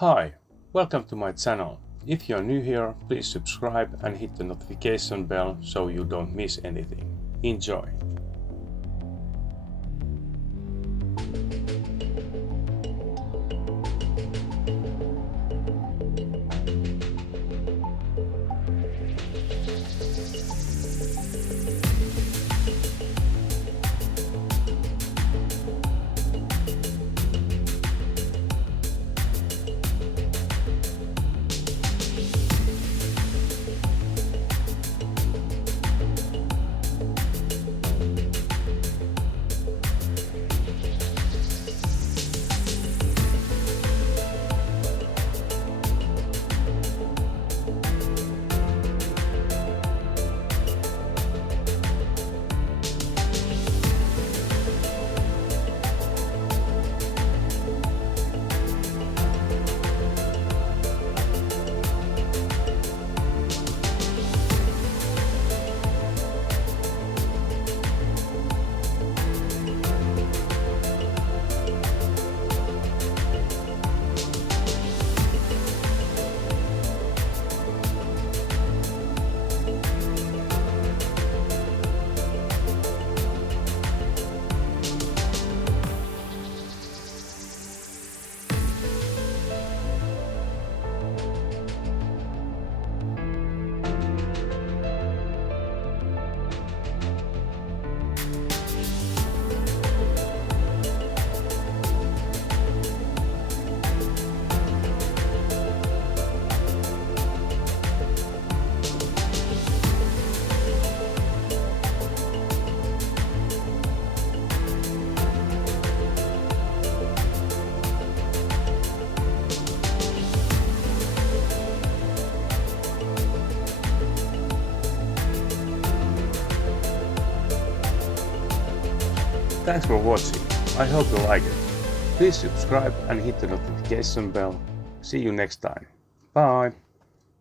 Hi, welcome to my channel. If you're new here, please subscribe and hit the notification bell so you don't miss anything. Enjoy! Thanks for watching. I hope you like it. Please subscribe and hit the notification bell. See you next time. Bye!